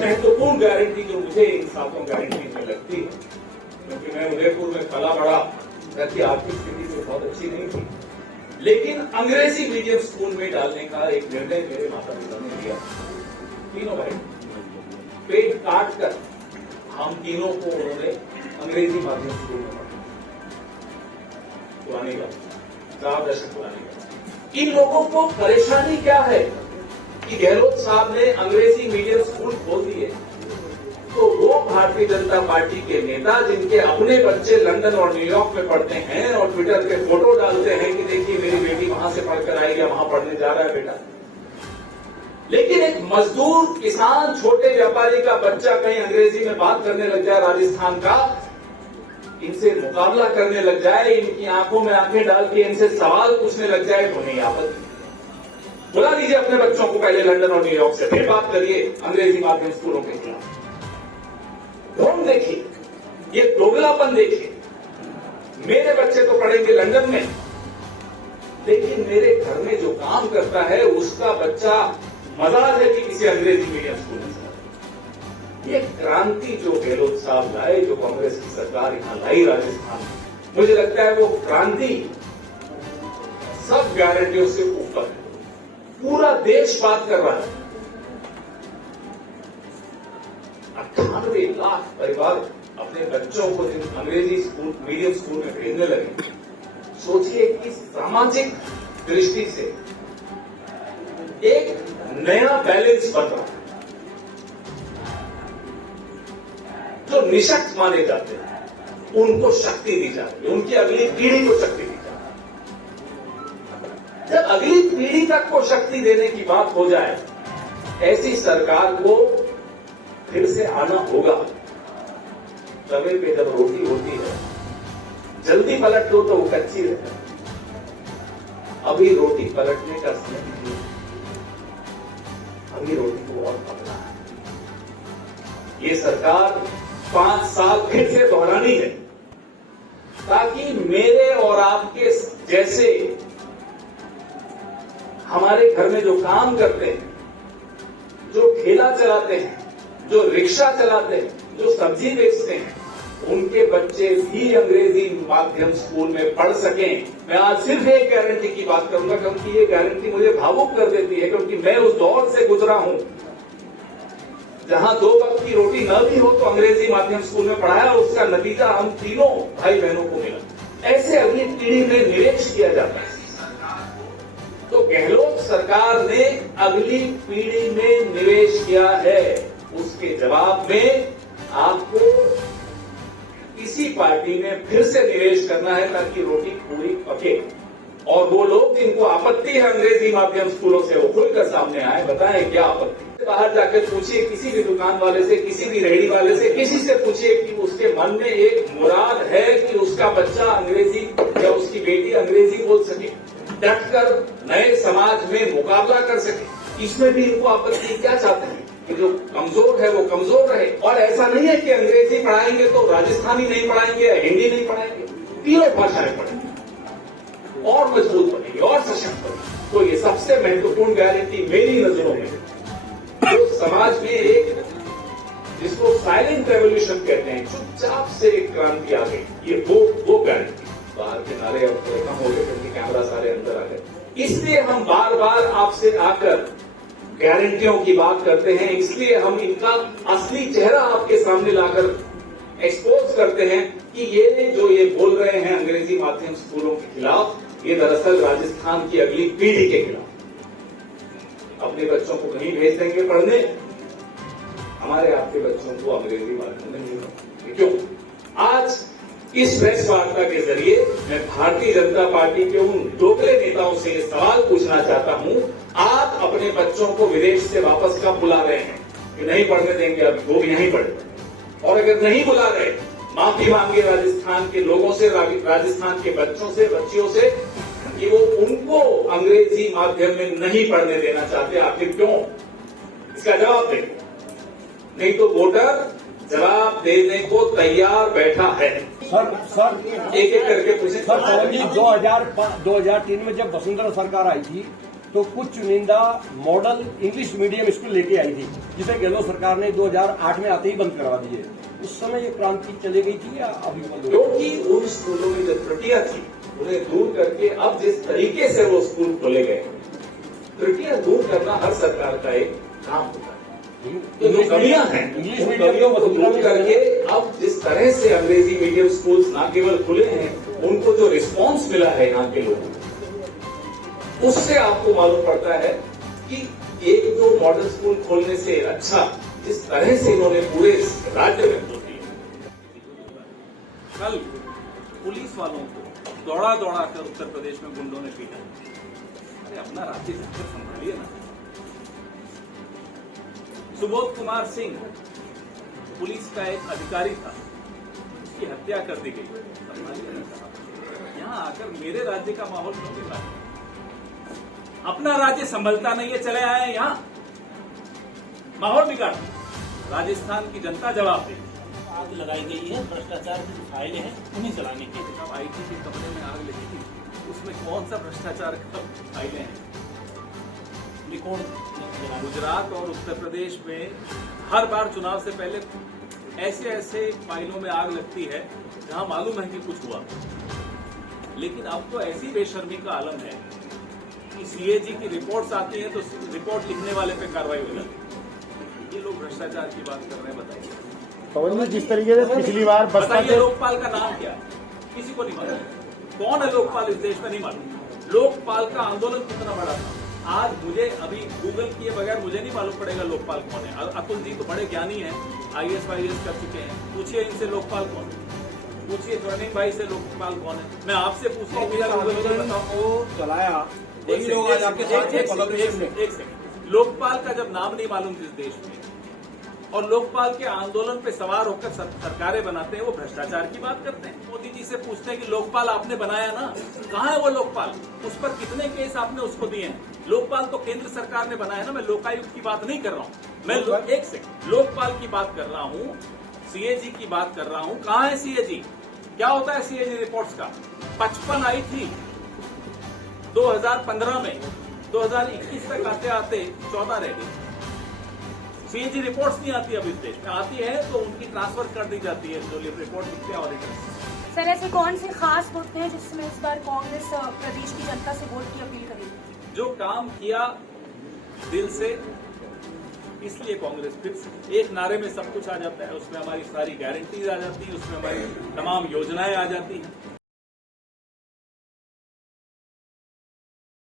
महत्वपूर्ण गारंटी जो मुझे इन 7 गारंटी में लगती है, क्योंकि मैं उदयपुर में पला बड़ा, घर की आर्थिक स्थिति तो बहुत अच्छी नहीं थी, लेकिन अंग्रेजी मीडियम स्कूल में डालने का एक निर्णय मेरे माता पिता ने लिया। तीनों भाई पेट काट कर हम तीनों को उन्होंने अंग्रेजी माध्यम स्कूल में पढ़ा, पुरानी बात 4 दशक पुरानी बात। इन लोगों को परेशानी क्या है कि गहलोत साहब ने अंग्रेजी मीडियम स्कूल खोल दिए, तो वो भारतीय जनता पार्टी के नेता जिनके अपने बच्चे लंदन और न्यूयॉर्क में पढ़ते हैं और ट्विटर पे फोटो डालते हैं कि देखिए मेरी बेटी वहां से पढ़कर आई या वहां पढ़ने जा रहा है बेटा, लेकिन एक मजदूर किसान छोटे व्यापारी का बच्चा कहीं अंग्रेजी में बात करने लग जाए राजस्थान का, इनसे मुकाबला करने लग जाए, इनकी आंखों में आंखें डाल के इनसे सवाल पूछने लग जाए तो नहीं आपत्ति। बुला लीजिए अपने बच्चों को पहले लंदन और न्यूयॉर्क से, फिर बात करिए अंग्रेजी माध्यम स्कूलों के खिलाफ। ढोंग देखिए, ये दोगलापन देखिए। मेरे बच्चे तो पढ़ेंगे लंदन में, लेकिन मेरे घर में जो काम करता है उसका बच्चा मजाल है कि किसी अंग्रेजी मीडियम स्कूल में जाए। ये क्रांति जो गहलोत साहब लाए, जो कांग्रेस की सरकार यहां लाई राजस्थान में, मुझे लगता है वो क्रांति सब गारंटियों से ऊपर है। पूरा देश बात कर रहा है। 98 लाख परिवार अपने बच्चों को जिन अंग्रेजी स्कूल मीडियम स्कूल में भेजने लगे, सोचिए कि सामाजिक दृष्टि से एक नया बैलेंस बन रहा है। जो निशक्त माने जाते हैं उनको शक्ति दी जाती है, उनकी अगली पीढ़ी को शक्ति दी जाती है। जब अगली पीढ़ी तक को शक्ति देने की बात हो जाए, ऐसी सरकार को फिर से आना होगा। तवे पे जब रोटी होती है, जल्दी पलट दो तो वो कच्ची रहती है। अभी रोटी पलटने का समय नहीं है, अभी रोटी को और पकना है। ये सरकार 5 साल फिर से दोहरानी है, ताकि मेरे और आपके जैसे हमारे घर में जो काम करते हैं, जो ठेला चलाते हैं, जो रिक्शा चलाते हैं, जो सब्जी बेचते हैं, उनके बच्चे भी अंग्रेजी माध्यम स्कूल में पढ़ सकें। मैं आज सिर्फ एक गारंटी की बात करूंगा, क्योंकि ये गारंटी मुझे भावुक कर देती है, क्योंकि मैं उस दौर से गुजरा हूं जहां 2 वक्त की रोटी न भी हो तो अंग्रेजी माध्यम स्कूल में पढ़ाया, उसका नतीजा हम तीनों भाई बहनों को मिला। ऐसे अगली पीढ़ी में निवेश किया जाता है। तो गहलोत सरकार ने अगली पीढ़ी में निवेश किया है, उसके जवाब में आपको इसी पार्टी में फिर से निवेश करना है, ताकि रोटी पूरी पके। और वो लोग जिनको आपत्ति है अंग्रेजी माध्यम स्कूलों से, वो खुलकर सामने आए, बताएं क्या आपत्ति। बाहर जाकर पूछिए किसी भी दुकान वाले से, किसी भी रेहड़ी वाले से, किसी से पूछिए कि उसके मन में एक मुराद है कि उसका बच्चा अंग्रेजी या उसकी बेटी अंग्रेजी बोल सके, डटकर नए समाज में मुकाबला कर सके। इसमें भी इनको आपत्ति क्या चाहते हैं कि जो कमजोर है वो कमजोर रहे। और ऐसा नहीं है कि अंग्रेजी पढ़ाएंगे तो राजस्थानी नहीं पढ़ाएंगे या हिंदी नहीं पढ़ाएंगे, तीनों भाषाएं पढ़ेंगे और मजबूत बनेगी और सशक्त बनेगी। तो ये सबसे महत्वपूर्ण गारंटी मेरी नजरों में, जो समाज में एक जिसको साइलेंट रेवोल्यूशन कहते हैं, चुपचाप से एक क्रांति आ गई, ये वो गारंटी। बाहर के नारे अब थोड़े कम हो गए क्योंकि कैमरा सारे अंदर आ गए। इसलिए हम बार बार आपसे आकर गारंटियों की बात करते हैं, इसलिए हम इनका असली चेहरा आपके सामने लाकर एक्सपोज करते हैं कि ये जो ये बोल रहे हैं अंग्रेजी माध्यम स्कूलों के खिलाफ, ये दरअसल राजस्थान की अगली पीढ़ी के खिलाफ। अपने बच्चों को कहीं भेज देंगे पढ़ने, हमारे आपके बच्चों को अंग्रेजी माध्यम में नहीं पढ़ेंगे। क्यों? आज इस प्रेस वार्ता के जरिए मैं भारतीय जनता पार्टी के उन दोगले नेताओं से ये सवाल पूछना चाहता हूं, आप अपने बच्चों को विदेश से वापस कब बुला रहे हैं कि नहीं पढ़ने देंगे, अब वो भी यहीं पढ़े। और अगर नहीं बुला रहे, माफी मांगे राजस्थान के लोगों से, राजस्थान के बच्चों से, बच्चियों से कि वो उनको अंग्रेजी माध्यम में नहीं पढ़ने देना चाहते। आखिर क्यों? इसका जवाब दें, नहीं तो वोटर जवाब देने को तैयार बैठा है। सर एक एक करके पूछे। सर 2003 में जब वसुंधरा सरकार आई थी तो कुछ चुनिंदा मॉडल इंग्लिश मीडियम स्कूल लेके आई थी, जिसे गहलोत सरकार ने 2008 में आते ही बंद करवा दिए। उस समय ये क्रांति चली गई थी या अभी बंद हो गई? क्योंकि उन स्कूलों में जो त्रुटियां थी उन्हें दूर करके अब जिस तरीके से वो स्कूल खोले गए, त्रुटियां दूर करना हर सरकार का एक काम होता है। तो जो कमियां हैं, इंग्लिश उन मीडियम कमियों को को दूर करके अब जिस तरह से अंग्रेजी मीडियम स्कूल्स न केवल खुले हैं, उनको जो रिस्पांस मिला है यहाँ के लोगों को, उससे आपको मालूम पड़ता है कि एक दो मॉडल स्कूल खोलने से अच्छा जिस तरह से इन्होंने पूरे राज्य में खोल दिया। कल पुलिस वालों को दौड़ा दौड़ा कर उत्तर प्रदेश में गुंडों ने पीटा। अरे अपना राज्य जाकर संभालिए ना। सुबोध कुमार सिंह पुलिस का एक अधिकारी था, उसकी हत्या कर दी गई। यहां आकर मेरे राज्य का माहौल क्यों बिगाड़ा? अपना राज्य संभलता नहीं है, चले आए यहां माहौल बिगाड़। राजस्थान की जनता जवाब दे। आग लगाई गई है, भ्रष्टाचार की फाइलें हैं, उन्हें जलाने की। जब आईटी के कमरे में आग लगी थी, उसमें कौन सा भ्रष्टाचार का फाइलें हैं? रिकॉर्ड गुजरात और उत्तर प्रदेश में हर बार चुनाव से पहले ऐसे ऐसे फाइलों में आग लगती है जहां मालूम है कि कुछ हुआ, लेकिन अब तो ऐसी बेशर्मी का आलम है कि सीएजी की रिपोर्ट्स आती हैं तो रिपोर्ट लिखने वाले पे कार्रवाई हो जाती है। ये लोग भ्रष्टाचार की बात कर रहे हैं, बताइए पवन जी, जिस तरीके से पिछली बार बताइए लोकपाल का नाम क्या है? किसी को नहीं मालूम। कौन है लोकपाल इस देश में? नहीं मालूम। लोकपाल का आंदोलन कितना बड़ा था। आज मुझे अभी गूगल किए बगैर मुझे नहीं मालूम पड़ेगा लोकपाल कौन है। अतुल जी तो बड़े ज्ञानी हैं, आईएएस वाईएएस कर चुके हैं। पूछिए इनसे लोकपाल कौन है, पूछिए स्वर्णिम भाई से लोकपाल कौन है। मैं आपसे पूछता हूँ, चलाया एक सेकंड। लोकपाल का जब नाम नहीं मालूम जिस देश में, और लोकपाल के आंदोलन पे सवार होकर सरकारें बनाते हैं, वो भ्रष्टाचार की बात करते हैं। मोदी जी से पूछते हैं कि लोकपाल आपने बनाया ना, कहाँ है वो लोकपाल? उस पर कितने केस आपने उसको दिए हैं? लोकपाल तो केंद्र सरकार ने बनाया ना। मैं लोकायुक्त की बात नहीं कर रहा हूँ, मैं एक सेकंड लोकपाल की बात कर रहा हूँ, सीएजी की बात कर रहा हूँ। कहाँ है सीएजी? क्या होता है सीएजी रिपोर्ट्स का? 55 आई थी 2015 में, 2021 तक आते आते 14 रह गई। सीएजी रिपोर्ट्स नहीं आती अब इस देश में, आती है तो उनकी ट्रांसफर कर दी जाती है जो रिपोर्ट लिखते हैं ऑडिटर्स। सर, ऐसे कौन से खास मुद्दे हैं जिसमें इस बार कांग्रेस प्रदेश की जनता से वोट की अपील करेगी? जो काम किया दिल से, इसलिए कांग्रेस फिर से एक नारे में सब कुछ आ जाता है। उसमें हमारी सारी गारंटीज आ जाती है, उसमें हमारी तमाम योजनाएं आ जाती हैं।